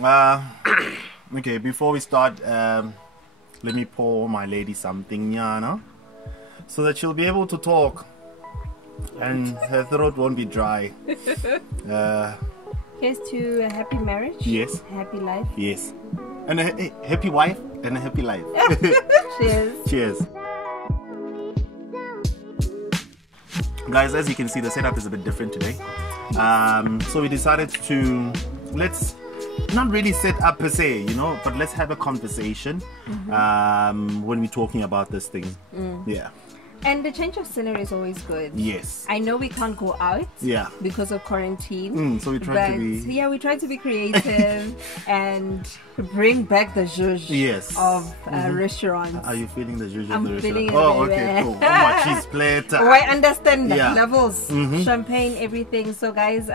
Okay, before we start, let me pour my lady something, Yana, so that she'll be able to talk and her throat won't be dry. Here's to a happy marriage. Yes. Happy life. Yes. And a happy wife and a happy life. Cheers. Cheers. Guys, as you can see, the setup is a bit different today. So we decided to, let's not really set up per se, you know, but let's have a conversation when we're talking about this thing. Yeah. And the change of scenery is always good. Yes. I know we can't go out. Yeah. Because of quarantine. So we try to be. Yeah, we try to be creative and bring back the zhuzh of restaurants. Are you feeling the zhuzh of the restaurant? Feeling it. Oh, okay, cool. Oh, my cheese plate. Oh, I understand Yeah. levels, champagne, everything. So, guys,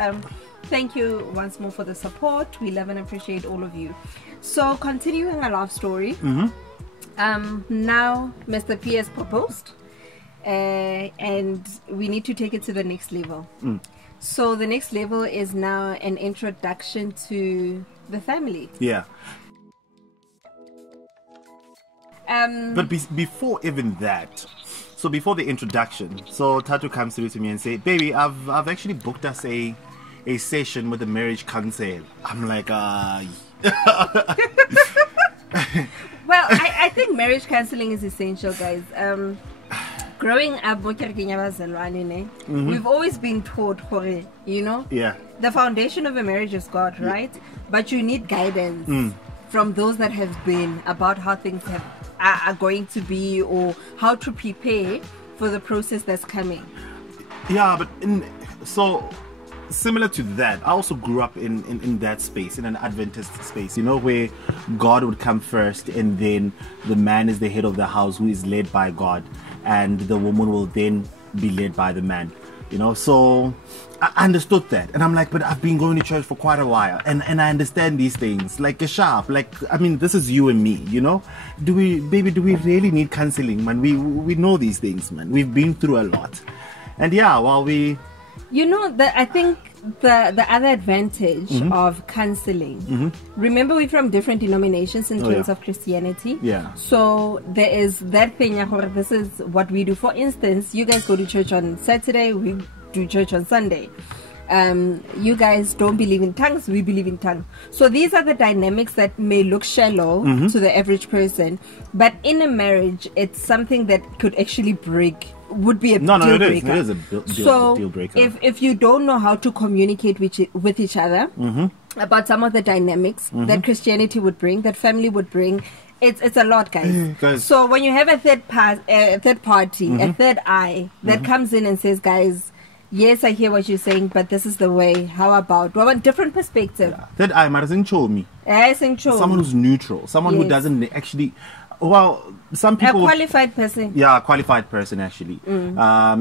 thank you once more for the support. We love and appreciate all of you. So, continuing our love story. Now, Mr. P has proposed. And we need to take it to the next level. So the next level is now an introduction to the family. Yeah. But before even that, so before the introduction, so Tatu comes through to me and say, "Baby, I've actually booked us a session with the marriage counsel." I'm like, Well, I think marriage counseling is essential, guys. Growing up, we've always been taught, you know, the foundation of a marriage is God, right? But you need guidance from those that have been about how things are going to be, or how to prepare for the process that's coming. Yeah, but so similar to that, I also grew up in that space, in an Adventist space, you know, where God would come first, and then the man is the head of the house who is led by God, and the woman will then be led by the man, you know. So I understood that, and I'm like, but I've been going to church for quite a while, and I understand these things like a sharp. Like, I mean, this is you and me, you know. Do we really need counseling, man? We know these things, man. We've been through a lot, and yeah, while we, you know, I think the other advantage of counseling, remember, we're from different denominations in terms of Christianity. Yeah. So there is that thing, this is what we do. For instance, you guys go to church on Saturday, we do church on Sunday. You guys don't believe in tongues, we believe in tongues. So these are the dynamics that may look shallow to the average person, but in a marriage, it's something that could actually would be a deal breaker. It is a deal breaker. If you don't know how to communicate with each other about some of the dynamics that Christianity would bring, that family would bring, it's a lot, guys. So when you have a third party, a third eye that comes in and says, guys, yes, I hear what you're saying, but this is the way. How about? Well, a different perspective. Yeah. That I might have told me. Someone who's neutral. Someone who doesn't actually. Well, some people. A qualified person. Yeah, a qualified person actually.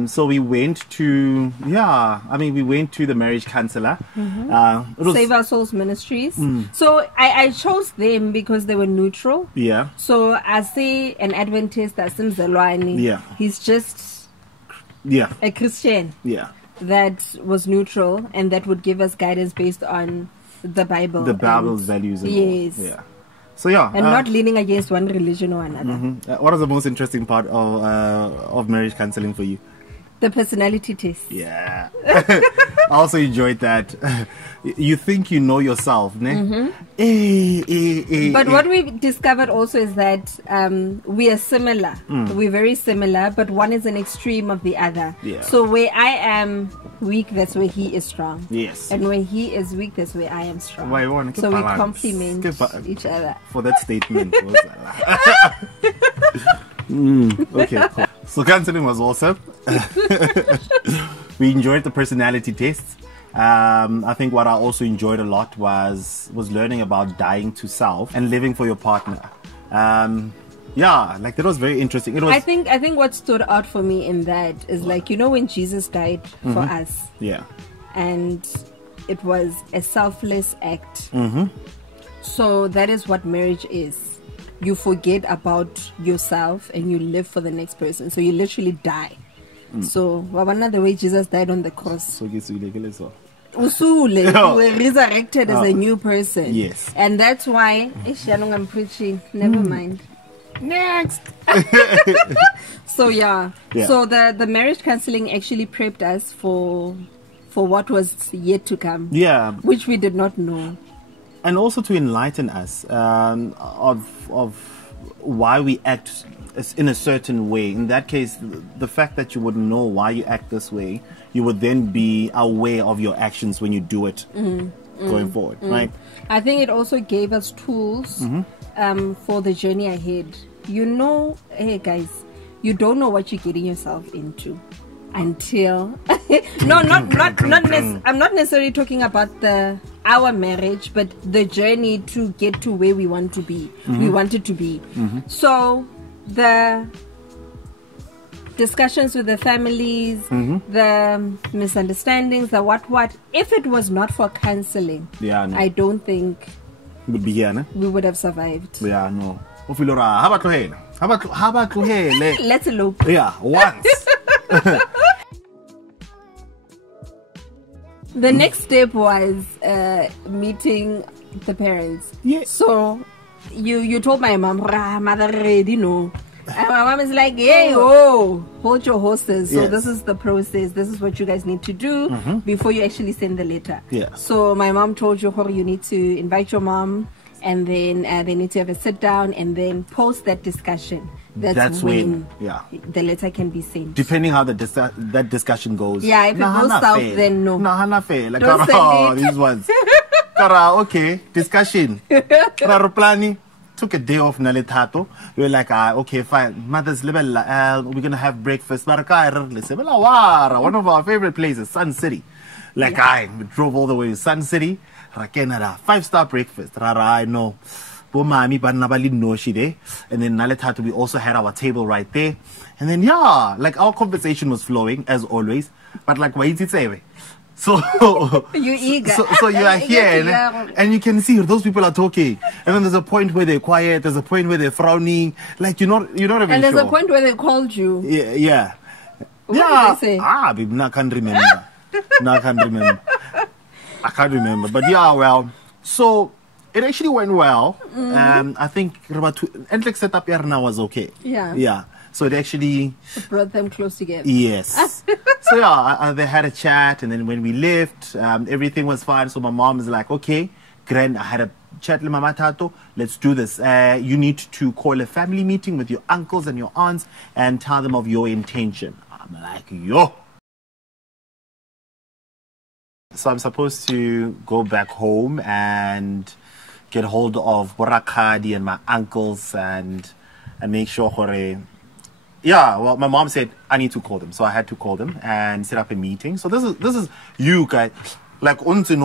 So we went to. Yeah, I mean, we went to the marriage counselor. Save Our Souls Ministries. So I chose them because they were neutral. Yeah. So I see an Adventist, Asim Zalwani. Yeah. He's just. Yeah. A Christian. Yeah. That was neutral and that would give us guidance based on the Bible. The Bible's values. Yes. Yeah. So yeah. And not leaning against one religion or another. What is the most interesting part of marriage counseling for you? The personality test. Yeah. I also enjoyed that. You think you know yourself, ne? But what we discovered also is that we are similar. We're very similar, but one is an extreme of the other. Yeah. So where I am weak, that's where he is strong. Yes. And where he is weak, that's where I am strong. So we complement each other. For that statement. Okay, cool. So counseling was awesome. We enjoyed the personality tests. I think what I also enjoyed a lot was learning about dying to self and living for your partner. Yeah, like that was very interesting. It was. I think what stood out for me in that is, like, you know, when Jesus died for us. Yeah. And it was a selfless act. So that is what marriage is. You forget about yourself and you live for the next person. So you literally die. So, the way Jesus died on the cross. usule, you were resurrected as a new person. Yes. And that's why, I'm preaching, never mind. Next. So yeah. So the marriage counseling actually prepped us for what was yet to come. Yeah. Which we did not know. And also to enlighten us of why we act in a certain way. In that case, the fact that you would know why you act this way, you would then be aware of your actions when you do it going forward, right? I think it also gave us tools for the journey ahead. You know, hey guys, you don't know what you're getting yourself into until I'm not necessarily talking about our marriage, but the journey to get to where we want to be. We wanted to be. So the discussions with the families, the misunderstandings, the what. If it was not for counseling, I don't think would be here, we would have survived. Yeah, no. How about let's elope. Yeah, once. The next step was meeting the parents. Yeah. So you told my mom, mother ready, no. And my mom is like, hey, hold your horses. So this is the process. This is what you guys need to do before you actually send the letter. Yeah. So my mom told you, you need to invite your mom, and then they need to have a sit down, and then post that discussion. That's when the letter can be sent. Depending how that discussion goes. Yeah, if it goes south, then no. Nah, fair. Like, don't send it. These ones. Okay, discussion. Plani took a day off Naletato. We were like, okay, fine. Mother's level, we're gonna have breakfast. One of our favorite places, Sun City. Like we drove all the way to Sun City. 5-star breakfast. I know. And then Naletato, we also had our table right there. And then like our conversation was flowing as always. But like why is it say? So you eager. So you are here and you can see those people are talking. And then there's a point where they're quiet, there's a point where they're frowning. Like you're not even sure. And there's a point where they called you. Yeah. What did they say? Babe, I can't remember. I can't remember. But well. So it actually went well. I think Entlex setup here now was okay. Yeah. So it actually brought them close together. Yes. So they had a chat, and then when we left, everything was fine. So my mom is like, okay, grand. I had a chat with Mama Tato. Let's do this. You need to call a family meeting with your uncles and your aunts and tell them of your intention. I'm like, yo. So I'm supposed to go back home and get hold of Borakadi and my uncles and make sure well, my mom said I need to call them, so I had to call them and set up a meeting. So this is you guys, like meeting.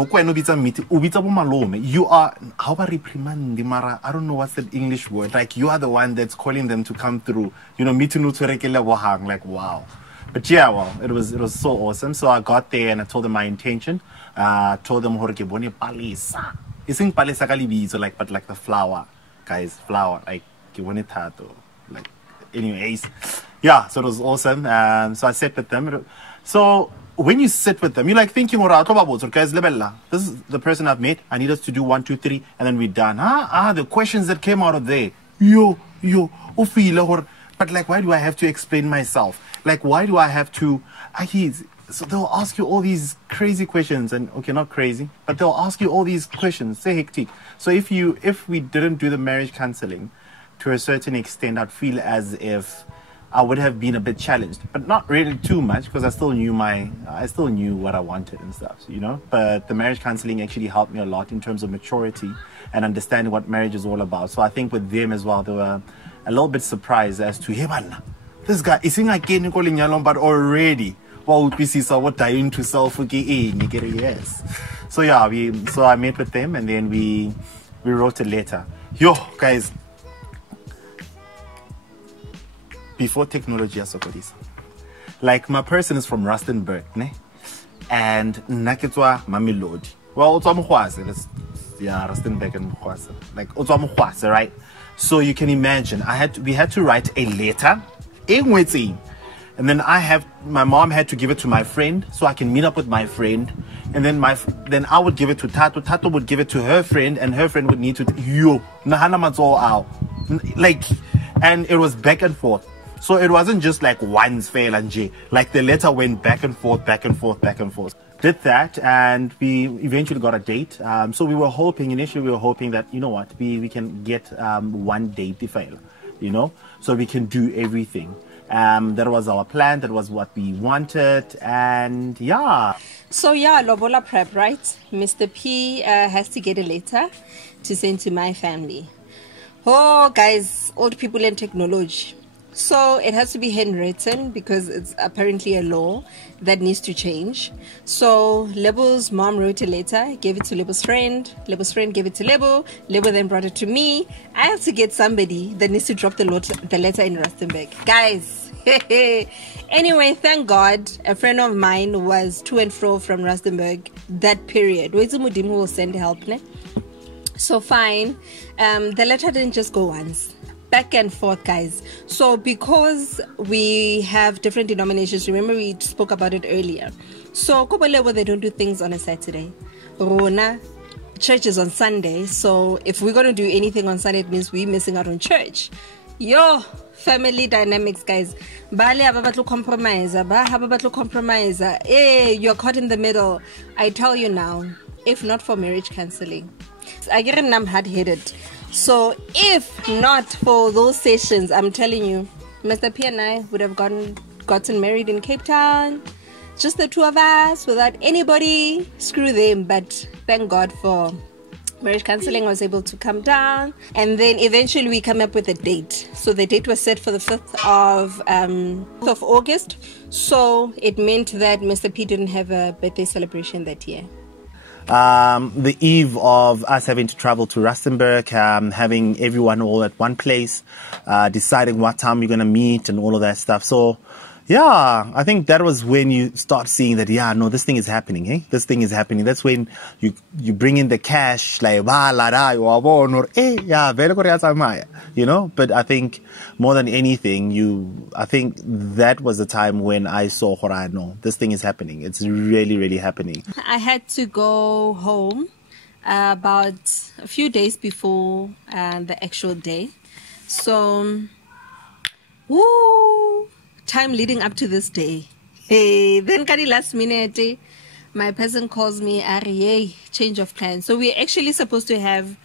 You are how about reprimand mara? I don't know what's the English word. Like you are the one that's calling them to come through. Meeting like wow. But well, it was so awesome. So I got there and I told them my intention. Told them palisa. Isn't palisa kalibizo but like the flower, guys, flower like like. Anyways, so it was awesome. So I sat with them. So when you sit with them, you're like thinking, guys, this is the person I've met. I need us to do 1, 2, 3, and then we're done. The questions that came out of there. But like, why do I have to explain myself? Like, why do I have to? So they'll ask you all these crazy questions, and okay, not crazy, but they'll ask you all these questions. Say hectic. So if we didn't do the marriage counseling, to a certain extent, I'd feel as if I would have been a bit challenged, but not really too much because I still knew what I wanted and stuff, But the marriage counseling actually helped me a lot in terms of maturity and understanding what marriage is all about. So I think with them as well, they were a little bit surprised as to, hey man, this guy is again calling Yalom, but already what dying to self yes. So I met with them and then we wrote a letter. Guys. Before technology Sokodis. Like my person is from Rustenburg, ne? And Nakitwa Mamilodi. Well, Rustenburg and Mkhwasa. Like Mkhwasa, right? So you can imagine we had to write a letter And then my mom had to give it to my friend so I can meet up with my friend. And then I would give it to Tato. Tato would give it to her friend, and her friend would need to like, and it was back and forth. So it wasn't just like once fail and J. Like the letter went back and forth, back and forth, back and forth. Did that, and we eventually got a date. So we were hoping that, you know what, we can get one date to fail, you know, so we can do everything. That was our plan. That was what we wanted, and yeah. So yeah, Lobola prep, right? Mr. P has to get a letter to send to my family. Oh, guys, old people and technology. So it has to be handwritten because it's apparently a law that needs to change. So Lebo's mom wrote a letter, gave it to Lebo's friend. Lebo's friend gave it to Lebo. Lebo then brought it to me. I have to get somebody that needs to drop the letter in Rustenburg. Guys, anyway, thank God a friend of mine was to and fro from Rustenburg that period. Mudimu will send help. Ne? So fine. The letter didn't just go once. Back and forth, guys. So because we have different denominations, remember we spoke about it earlier. So Kobolewo, they don't do things on a Saturday. Rona, church is on Sunday. So if we're going to do anything on Sunday, it means we're missing out on church. Yo, family dynamics, guys. Bale ababatlo compromise. Hey, you're caught in the middle. I tell you now, if not for marriage counseling, I get I'm hard-headed. So if not for those sessions, I'm telling you, Mr. P and I would have gotten married in Cape Town, just the two of us, without anybody. Screw them. But thank God for marriage counseling. I was able to come down, and then eventually we come up with a date. So the date was set for the 5th of August. So it meant that Mr. P didn't have a birthday celebration that year. The eve of us having to travel to Rustenburg, having everyone all at one place, deciding what time we're going to meet and all of that stuff. So, yeah, I think that was when you start seeing that, yeah, no, this thing is happening, eh? This thing is happening. That's when you bring in the cash, like, you know? But I think more than anything, I think that was the time when I saw, no, this thing is happening. It's really, really happening. I had to go home about a few days before the actual day. So, woo! Time leading up to this day. Hey, then kadi last minute, my person calls me, Ari, change of plans. So we're actually supposed to have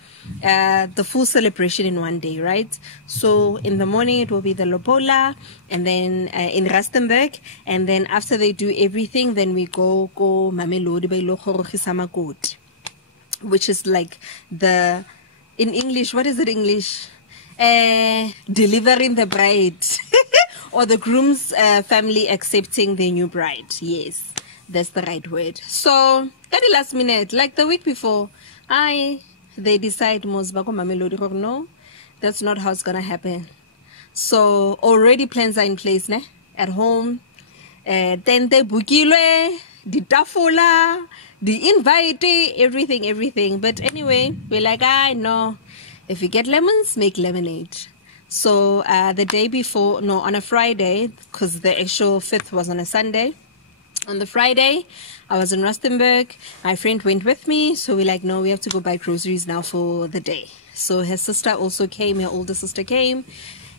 the full celebration in one day, right? So in the morning it will be the Lobola, and then in Rustenburg, and then after they do everything, then we go Mamelodi by lo gorogisa makoti, which is like in English, what is it English? Delivering the bride. Or the groom's family accepting their new bride. Yes, that's the right word. So, at the last minute, like the week before, they decide, no, that's not how it's going to happen. So, already plans are in place, ne? At home. Then the bukile, the tafula, the invite, everything. But anyway, we're like, no, if you get lemons, make lemonade. So the day before, no, on a Friday, because the actual 5th was on a Sunday. On the Friday, I was in Rustenburg. My friend went with me. So we're like, no, we have to go buy groceries now for the day. So her sister also came, her older sister came.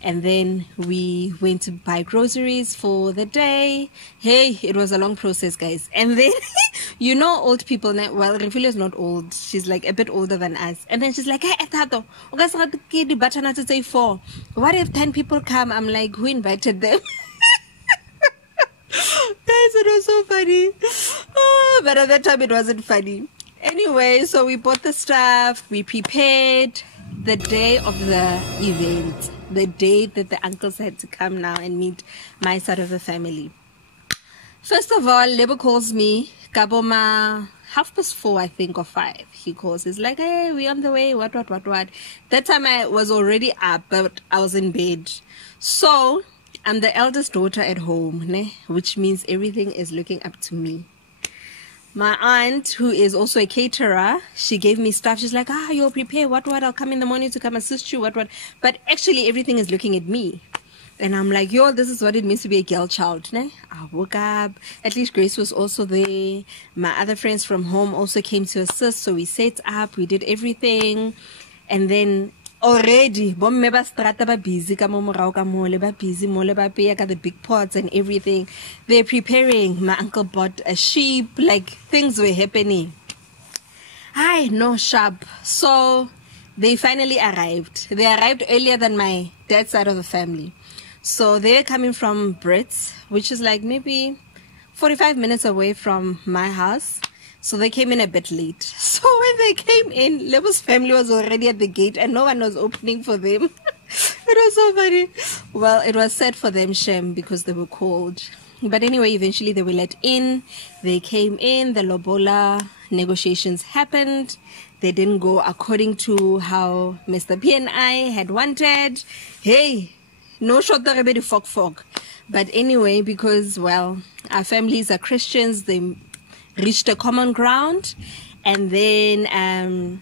And then we went to buy groceries for the day. Hey, it was a long process, guys. And then, you know, old people, well, Refilio is not old. She's like a bit older than us. And then she's like, hey, Tato, what if 10 people come? I'm like, who invited them? Guys, it was so funny. Oh, but at that time, it wasn't funny. Anyway, so we bought the stuff. We prepared the day of the event. The day that the uncles had to come now and meet my side of the family. First of all, Lebo calls me, Kaboma, 4:30, I think, or 5. He calls, he's like, hey, we're on the way, what. That time I was already up, but I was in bed. So, I'm the eldest daughter at home, ne? Which means everything is looking up to me. My aunt, who is also a caterer, she gave me stuff. She's like, you'll prepare what, I'll come in the morning to come assist you, what. But actually, everything is looking at me. And I'm like, yo, this is what it means to be a girl child. Ne? I woke up. At least Grace was also there. My other friends from home also came to assist. So we set up, we did everything. And then already, bomme ba strata ba busy ka mo morao ka mole ba busy mole ba peya ka the big pots and everything. They're preparing. My uncle bought a sheep. Like, things were happening. Hi, no sharp. So they finally arrived. They arrived earlier than my dad's side of the family. So they're coming from Brits, which is like maybe 45 minutes away from my house. So they came in a bit late. So when they came in, Lebo's family was already at the gate and no one was opening for them. It was so funny. Well, it was sad for them, Shem, because they were cold. But anyway, eventually they were let in. They came in. The Lobola negotiations happened. They didn't go according to how Mr. P and I had wanted. Hey, no shot the rebedi fog. But anyway, because, well, our families are Christians, they reached a common ground. And then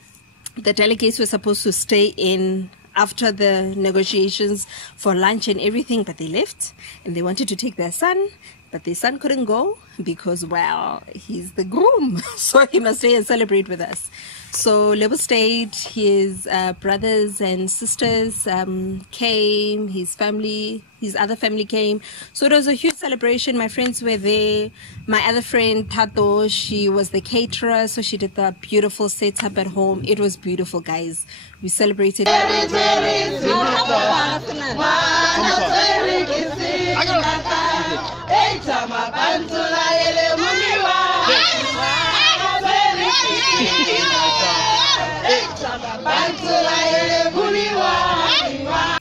the delegates were supposed to stay in after the negotiations for lunch and everything, but they left. And they wanted to take their son, but their son couldn't go because, well, he's the groom. So he must stay and celebrate with us. So Lebo stayed, his brothers and sisters came, his family, his other family came. So it was a huge celebration. My friends were there. My other friend, Tato, she was the caterer, so she did the beautiful setup at home. It was beautiful, guys. We celebrated.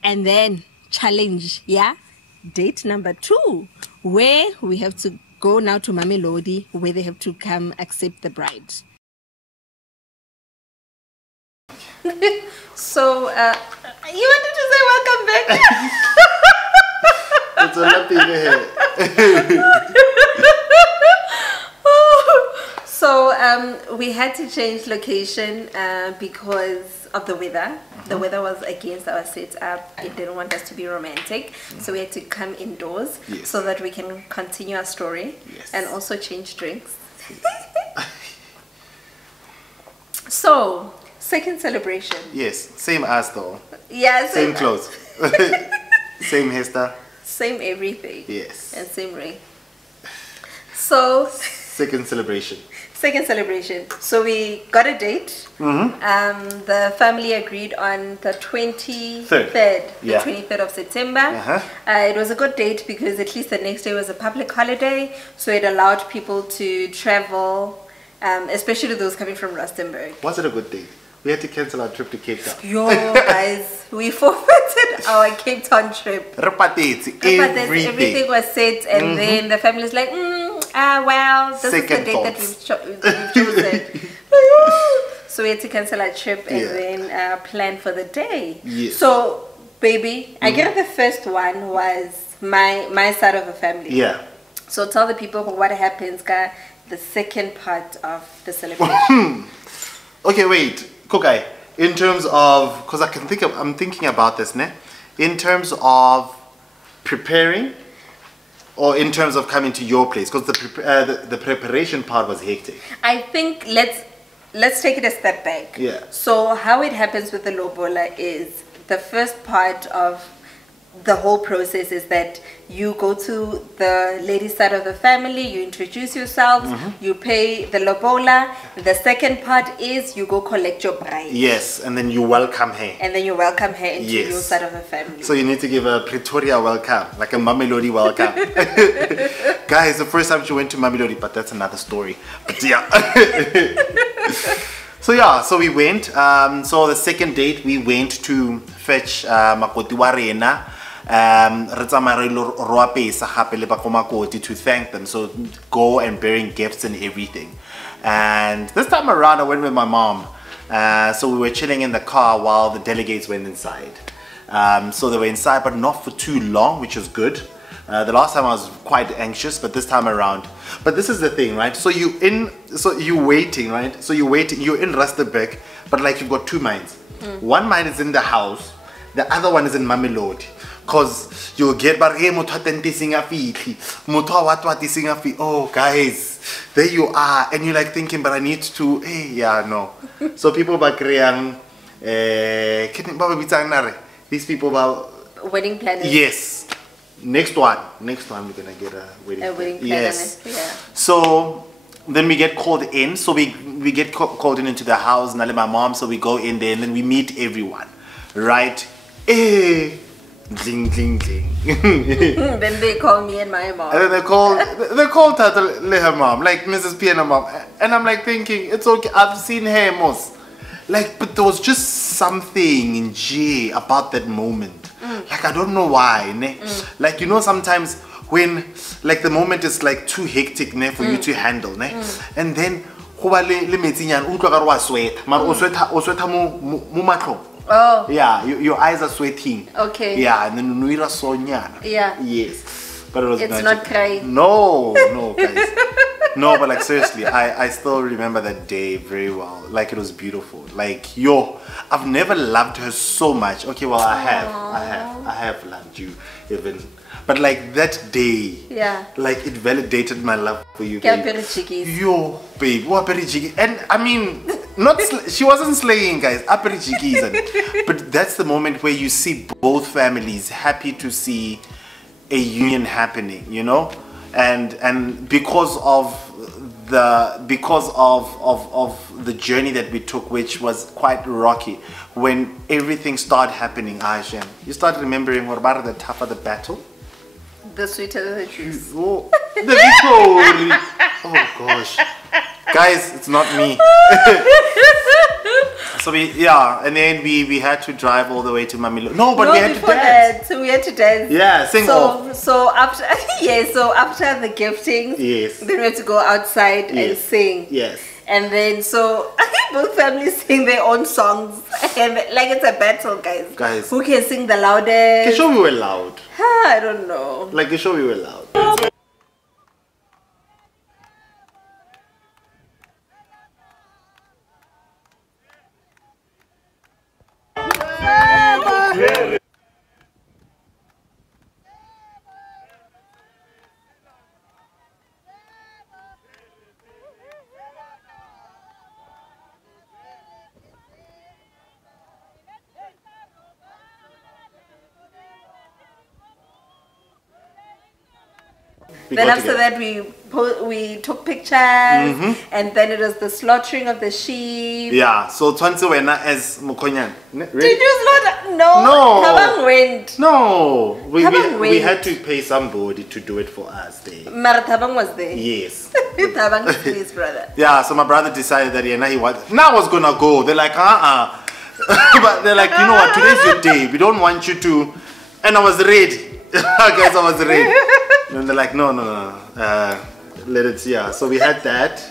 And then challenge, yeah, date number 2, where we have to go now to Mamelodi, where they have to come accept the bride. So you wanted to say welcome back? It's a nothing here. So we had to change location because of the weather. The weather was against our setup. It didn't want us to be romantic. So we had to come indoors so that we can continue our story and also change drinks. So, second celebration. Yes, same as though. Yeah, same clothes. Same hairstyle. Same everything. Yes. And same ring. So, second celebration. Second celebration. So we got a date. The family agreed on the 23rd, the 23rd of September. It was a good date because at least the next day was a public holiday, so it allowed people to travel, especially those coming from Rustenburg. Was it a good date? We had to cancel our trip to Cape Town. Yo, guys, we forfeited our Cape Town trip. Everything was set, and then the family's like, well, this is the date that we've chosen. So we had to cancel our trip and then plan for the day. Yes. So, baby, I guess the first one was my side of the family. Yeah. So tell the people what happens, the second part of the celebration. Okay, wait, Kokai. In terms of, because I'm thinking about this, ne? In terms of preparing, or in terms of coming to your place, because the preparation part was hectic. I think let's take it a step back. Yeah. So how it happens with the Lobola is the first part of the whole process is that you go to the lady side of the family, you introduce yourselves, you pay the Lobola. The second part is you go collect your bride. Yes, and then you welcome her. And then you welcome her into your side of the family. So you need to give a Pretoria welcome, like a Mamelodi welcome. Guys, the first time she went to Mamelodi, but that's another story. But yeah. So we went. So the second date, we went to fetch Makoti Warena. To thank them, so go and bearing gifts and everything. And this time around I went with my mom, so we were chilling in the car while the delegates went inside. So they were inside, but not for too long, which was good. The last time I was quite anxious, but this time around. But this is the thing, right? So you're waiting, right? So you're in Rustenburg, but like you've got two minds. One mind is in the house, the other one is in Mamelodi. Cause you'll get oh guys, there you are, and you're like thinking, but I need to, hey, yeah, no. So people these people wedding planners. Yes. Next one we're gonna get a wedding planner. Yes. Yeah. So then we get called in. So we get called into the house, and my mom. So we go in there, and then we meet everyone, right? Hey. Ding ding ding. Then they call me and my mom. And then they call Tata her mom, like Mrs. P and her mom. And I'm like thinking, it's okay, I've seen her most. Like, but there was just something in J about that moment. Like, I don't know why. Like, you know, sometimes when like the moment is like too hectic for you to handle. And then oh. Yeah, your eyes are sweating. Okay. Yeah, and then Nuira Sonya. Yeah. Yes. But it was it's magic. not crying. No, guys. No, but like seriously, I still remember that day very well. Like it was beautiful. Like I've never loved her so much. Okay, well I have loved you even. But like that day, yeah, like it validated my love for you, babe. Yo, babe, and I mean, she wasn't slaying, guys. But that's the moment where you see both families happy to see a union happening, you know, and because of the journey that we took, which was quite rocky, when everything started happening, Aisha, you start remembering what about the tougher the battle. The sweeter the juice. Oh, the victory. Oh gosh, guys, it's not me. So and then we had to drive all the way to Mamilo. No, but we had to dance. So we had to dance. Yeah, sing off. So after so after the gifting, yes, then we had to go outside and sing. Yes. And then so I think both families sing their own songs, and like it's a battle, guys. Guys, who can sing the loudest? You sure we were loud? I don't know. Like you sure we were loud? Then after that we took pictures, and then it was the slaughtering of the sheep. Yeah, so Twanzi wena as Mukonyan. Did you slaughter? No. Tabang went. No. We had to pay somebody to do it for us there. Mar Tabang was there. Yes. Tabang is his brother. Yeah, so my brother decided that he was. Now I was gonna go. They're like, but they're like, you know what, today's your day. We don't want you to. And I was ready. Guys, I was ready. And they're like, no. Let it, yeah. So we had that.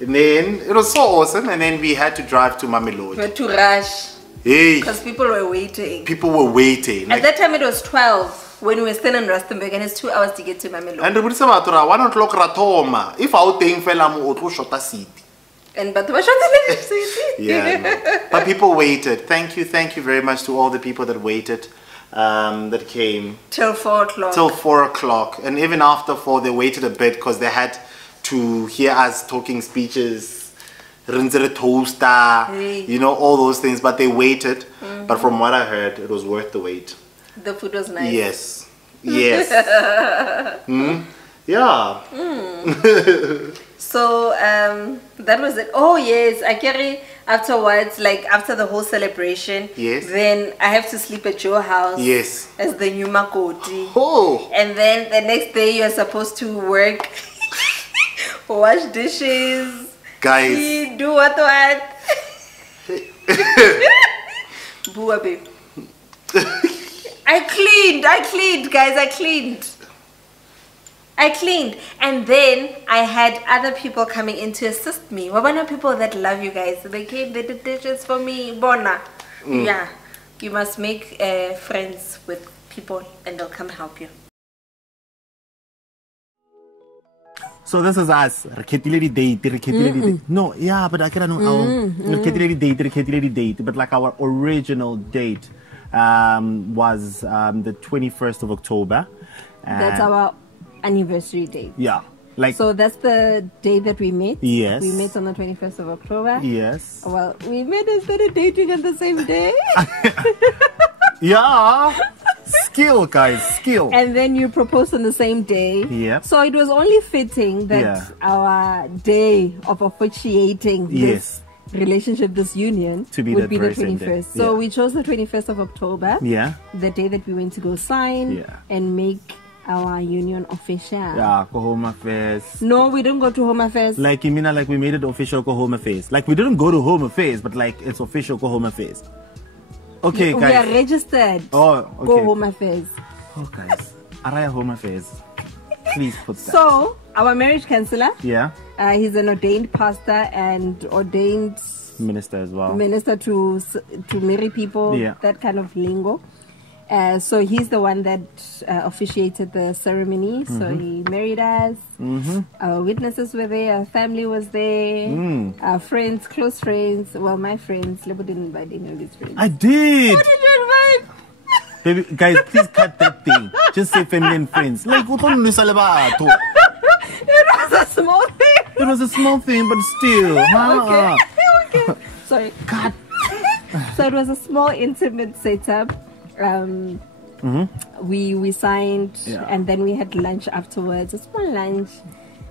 And then it was so awesome. And then we had to drive to Mamelodi. We had to rush. Hey. Because people were waiting. Like, at that time it was 12 when we were still in Rustenburg, and it's 2 hours to get to Mamelodi. And we said, 1 o'clock ratoma. If I think fella mu otro shota city. And but was the city. Yeah. No. But people waited. Thank you very much to all the people that waited. That came till 4 o'clock. Till 4 o'clock, and even after 4, they waited a bit because they had to hear us talking speeches, rinzere toaster, you know, all those things. But they waited. But from what I heard, it was worth the wait. The food was nice. Yes. Yeah. So that was it. Oh yes, I carry afterwards, like after the whole celebration. Yes. Then I have to sleep at your house. Yes. As the new Makoti. Oh. And then the next day you're supposed to work, wash dishes. Guys. Do what? Bua babe. I cleaned, guys. I cleaned, and then I had other people coming in to assist me. Wabana people that love you guys. They came, they did dishes for me. Bona. Yeah. You must make friends with people and they'll come help you. So this is us. No, yeah, but I can't know our date, but like our original date. was the 21st of October. That's our anniversary date. Yeah. Like, so that's the day that we met. Yes. We met on the 21st of October. Yes. Well, we met and started dating on the same day. Yeah. Skill, guys. Skill. And then you proposed on the same day. Yeah. So it was only fitting that our day of officiating this relationship, this union, would be the 21st. So we chose the 21st of October. Yeah. The day that we went to go sign and make our union official. Yeah, go home affairs. No, we didn't go to home affairs. Like, you mean like we made it official go home affairs? Like, we didn't go to home affairs, but like it's official go home affairs. Okay, guys. We are registered. Oh, okay. Go home affairs. Oh, guys. Araya home affairs. Please put that. So, our marriage counselor. Yeah. He's an ordained pastor and ordained minister as well. Minister to marry people. Yeah. That kind of lingo. So he's the one that officiated the ceremony. So he married us. Our witnesses were there. Our family was there. Our friends, close friends. Well, my friends. Lobo didn't invite any of his friends. I did. Who did you invite? Baby, guys, please cut that thing. Just say family and friends. Like, it was a small thing. It was a small thing, but still. Okay. Okay. Sorry. God. So it was a small, intimate setup. We signed and then we had lunch afterwards, a small lunch,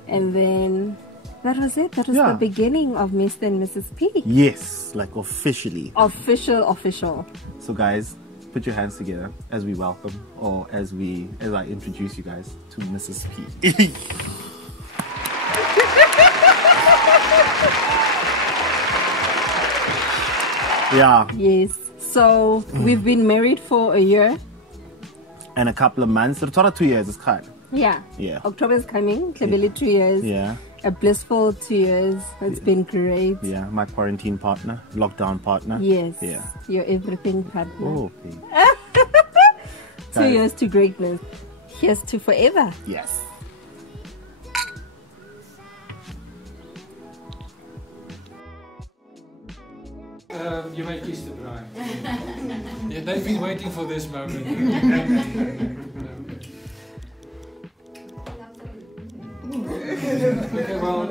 and then that was it. That was the beginning of Mr. and Mrs. P. Yes, like officially. Official. So guys, put your hands together as we welcome, or as I introduce you guys to Mrs. P. Yeah. Yes. So we've been married for a year and a couple of months. So 2 years is kind. Yeah. October is coming. Clearly 2 years. Yeah. A blissful 2 years. It's been great. Yeah. My quarantine partner, lockdown partner. Yes. Yeah. Your everything partner. Oh, babe. 2 years to greatness. Here's to forever. Yes. You may kiss the bride. Yeah, they've been waiting for this moment. Okay, well,